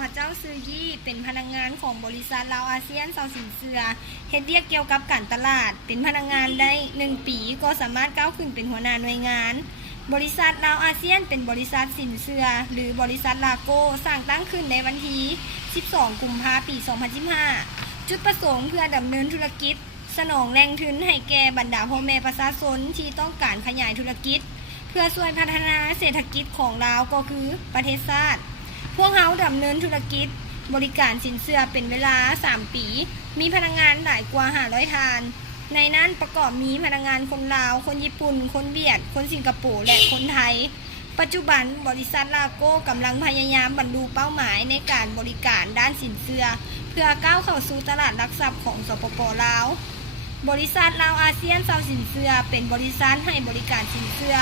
พระเจ้าซือยี่เป็นพนักงานของบริษัทลาวอาเซียนเซาสินเสือเฮ็ดเวียกเกี่ยวกับการตลาดเป็นพนักงานได้1 ปีก็สามารถก้าวขึ้นเป็นหัวหน้าหน่วยงานบริษัทลาวอาเซียนเป็นบริษัทสินเสือหรือบริษัทลาโก้สร้างตั้งขึ้นในวันที่12 กุมภาพันธ์ ปี 2015 จุดประสงค์เพื่อดำเนินธุรกิจสนองแรงทุนให้แก่บรรดาพ่อแม่ประชาชนที่ต้องการขยายธุรกิจเพื่อช่วยพัฒนาเศรษฐกิจของลาวก็คือประเทศชาติพวกเขาดำเนินธุรกิจบริการสินเชื่อเป็นเวลา3 ปีมีพนักงานหลายกว่า500 ทานในนั้นประกอบมีพนักงานคนลาวคนญี่ปุ่นคนเวียดคนสิงคโปร์และคนไทยปัจจุบันบริษัทลาโก้กำลังพยายามบรรลุเป้าหมายในการบริการด้านสินเชื่อเพื่อก้าวเข้าสู่ตลาดหลักทรัพย์ของสปป.ลาวบริษัทลาวอาเซียนเซาสินเชื่อเป็นบริษัทให้บริการสินเชื่อ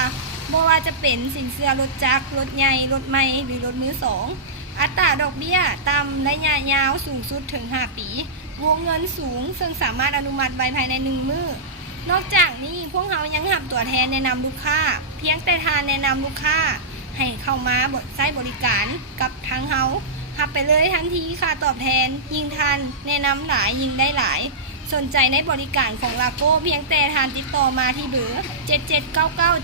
บ่ว่าจะเป็นสินเชื่อรถจักรรถใหญ่รถใหม่หรือรถมือสองอัตราดอกเบี้ยต่ำระยะยาวสูงสุดถึง5 ปีวงเงินสูงซึ่งสามารถอนุมัติไว้ภายใน1 มื้อนอกจากนี้พวกเขายังรับตัวแทนแนะนำลูกค้าเพียงแต่ทานแนะนำลูกค้าให้เข้ามาใช้บริการกับทางเขารับไปเลยทันทีค่าตอบแทนยิ่งทันแนะนำหลายยิ่งได้หลายสนใจในบริการของลาโก้เพียงแต่ทานติดต่อมาที่เบอร์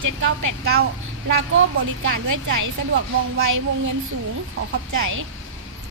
77997989ลาโก้บริการด้วยใจสะดวกว่องไววงเงินสูงขอขอบใจ